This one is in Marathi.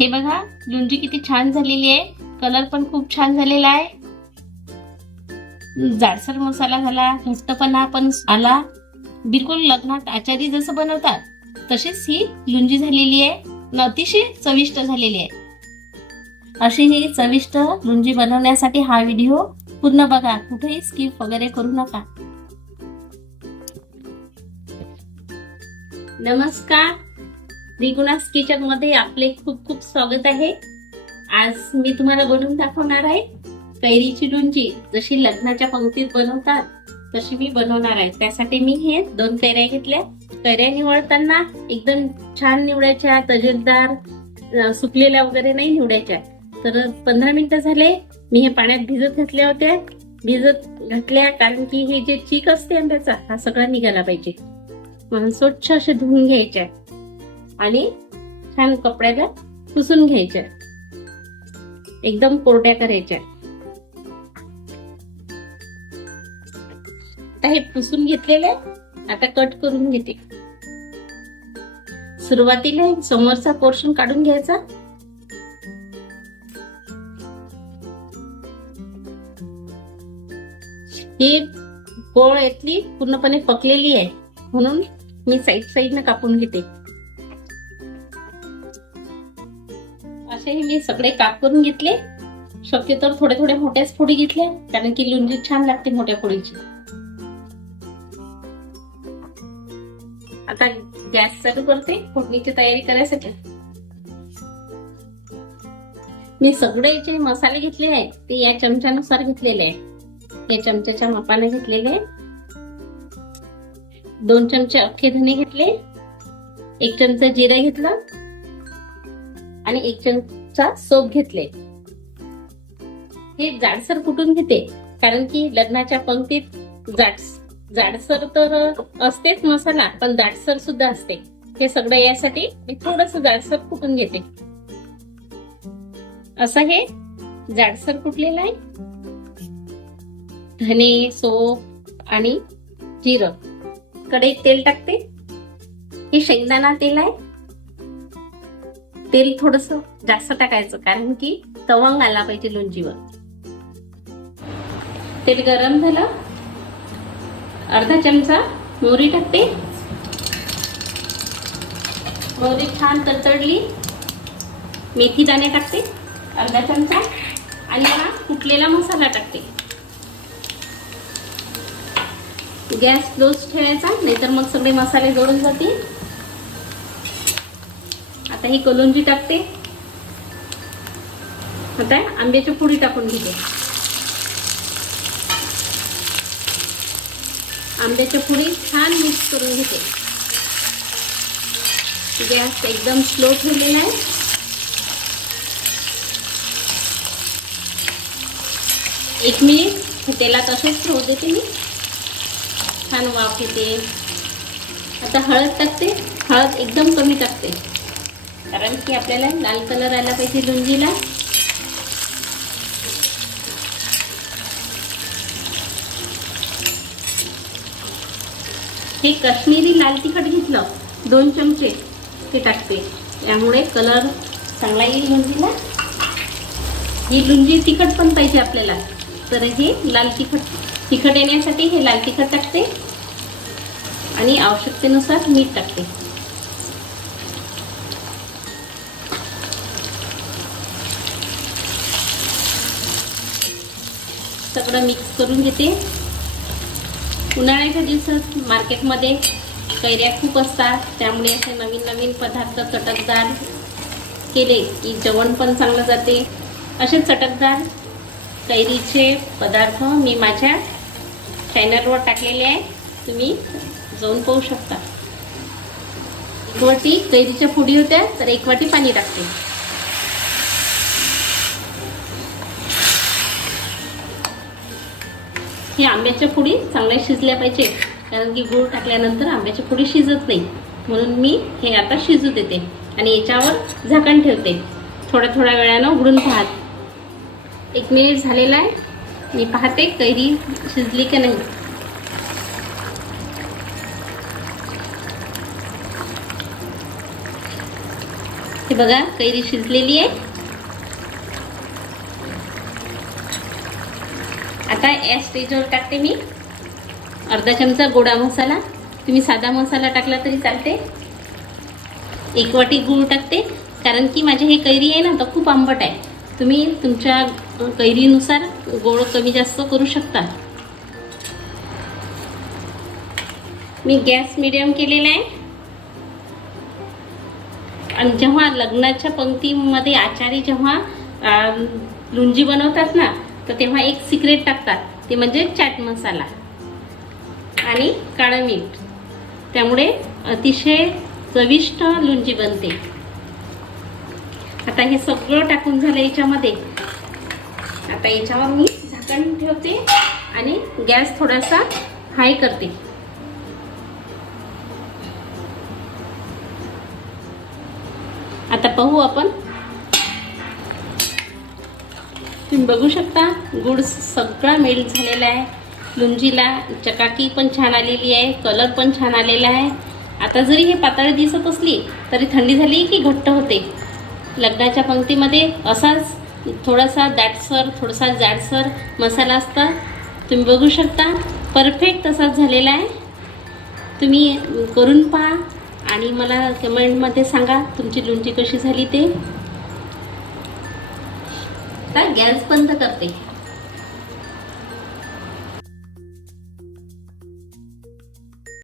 हे बघा लुंजी किती छान झालेली आहे. कलर पण खूप छान झालेला आहे. जाडसर मसाला झाला घट्टपणा पण आला. बिलकुल लग्नात आचारी जसं बनवतात तशीच ही लुंजी झालेली आहे. अतिशय चविष्ट झालेली आहे. अशी ही चविष्ट लुंजी बनवण्यासाठी हा व्हिडिओ पूर्ण बघा. कुठेही स्किप वगैरे करू नका. नमस्कार. रिगुणास किचनमध्ये आपले खूप खूप स्वागत आहे. आज मी तुम्हाला बनवून दाखवणार आहे कैरीची डुंजी. जशी लग्नाच्या पंक्तीत बनवतात तशी मी बनवणार आहे. त्यासाठी मी हे दोन कैऱ्या घेतल्या. कैऱ्या निवडताना एकदम छान निवडायच्या तजेलदार सुकलेल्या वगैरे नाही निवडायच्या. तर पंधरा मिनिटं झाले मी हे पाण्यात भिजत घातल्या होत्या. भिजत घातल्या कारण की हे जे चीक असते आंब्याचा हा सगळा निघाला पाहिजे. म्हणून स्वच्छ असे धुवून घ्यायच्या आणि छान कपड्याला पुसून घ्यायच्या एकदम कोरड्या करायच्या. आता हे पुसून घेतलेले आता कट करून घेते. सुरुवातीला समोरचा पोर्शन काढून घ्यायचा. ही पोळ यातली पूर्णपणे पकलेली आहे. म्हणून मी साईड साईडनं कापून घेते. असे मी सगळे काप करून घेतले. शक्यतो थोडे थोडे मोठ्याच फोडी घेतल्या कारण की लुंजी छान लागते मोठ्या फोडीची. आता गॅस चालू करते फोडणीची तयारी करायसाठी. मी सगळे जे मसाले घेतले आहेत ते या चमच्यानुसार घेतलेले आहे या चमच्याच्या मापाने घेतलेले आहे. दोन चमचे अख्खे धने घेतले. एक चमचा जिरा घेतला. आणि एक चमचा सोप घेतले. हे जाडसर कुटून घेते? कारण की लग्नाच्या पंक्तीत जाड जाडसर तर असतेच मसाला पण जाडसर सुद्धा असते. हे सगळं यासाठी मी थोडस जाडसर कुटून घेते? असं हे जाडसर कुटलेलं आहे? धने सोप आणि जिरं. कढईत तेल टाकते. हे शेंगदाणा तेल आहे. तेल थोडस जास्त टाकायचं कारण की तवंग आला पाहिजे लोणजीवर तेल गरम झालं. अर्धा चमचा मोहरी टाकते. मोहरी छान तडतडली मेथी दाणे टाकते अर्धा चमचा. आणि हा कुटलेला मसाला टाकते. गॅस क्लोज ठेवायचा नाहीतर मग सगळे मसाले जोडून जातील. आता ही कलुंजी टाकते. आता आंब्याची पुडी टाकून घेते. आंब्याच्या पुडी छान मिक्स करून घेते. गॅस एकदम स्लो ठेवलेला आहे. एक मिनिट तेलात असेच ठेवू देते मी. छान वाफ येते. आता हळद टाकते. हळद एकदम कमी टाकते. कारण की आपल्याला लाल कलर आला पाहिजे लुंजीला हे कश्मीरी लाल तिखट घेतलं दोन चमचे ते टाकते. त्यामुळे कलर चांगला येईल लुंजीला ही लुंजी तिखट पण पाहिजे आपल्याला. तर हे लाल तिखट तिखट येण्यासाठी हे लाल तिखट टाकते. आणि आवश्यकतेनुसार मीठ टाकते. सगळं मिक्स करून घेते. उन्हाळ्याच्या दिवसात मार्केटमध्ये कैऱ्या खूप असतात. त्यामुळे असे नवीन नवीन पदार्थ चटकदार केले की जेवण पण चांगलं जाते. असे चटकदार कैरीचे पदार्थ मी माझ्या चॅनलवर टाकलेले आहे. तुम्ही जाऊन पाहू शकता. एक वाटी कैरीच्या फुडी होत्या तर एक वाटी पाणी टाकते. हे आंब्याच्या फोडी चांगल्या शिजल्या पाहिजे. कारण की गूळ टाकल्यानंतर आंब्याच्या फोडी शिजत नाही. म्हणून मी हे आता शिजू देते आणि याच्यावर झाकण ठेवते. थोड्या थोड्या वेळानं उघडून पाहत. एक मिनिट झालेला आहे. मी पाहते कैरी शिजली की नाही. हे बघा कैरी शिजलेली आहे. आता या स्टेजवर टाकते मी. अर्धा चमचा गोडा मसाला. तुम्ही साधा मसाला टाकला तरी चालते. एक वाटी गूळ टाकते. कारण की माझे हे कैरी आहे ना तर खूप आंबट आहे. तुम्ही तुमच्या कैरीनुसार गोड कमी जास्त करू शकता. मी गॅस मिडियम केलेला आहे. आणि जेव्हा लग्नाच्या पंक्तीमध्ये आचारी जेव्हा लुंजी बनवतात ना तर तेव्हा एक सिक्रेट टाकतात. ते म्हणजे चाट मसाला. आणि काळं मीठ. त्यामुळे अतिशय चविष्ट लोणची बनते. आता हे सगळं टाकून झालं याच्यामध्ये. आता याच्यावर मी झाकण ठेवते आणि गॅस थोडासा हाय करते. आता पाहू आपण. तुम्ही बघू शकता गुड सगळा मेल्ट झालेला आहे. लुंजीला चकाकी पण छान आलेली आहे कलर पण छान आलेला आहे. आता जरी हे पातळ दिसत असली तरी थंडी झाली की घट्ट होते. लग्नाच्या पंक्तीमध्ये असाच थोडासा दाटसर थोडासा जाडसर मसाला असता. तुम्ही बघू शकता परफेक्ट तसाच झालेला आहे. तुम्ही करून पहा आणि मला कमेंटमध्ये सांगा तुमची लुंची कशी झाली ते. आता गॅस बंद करते.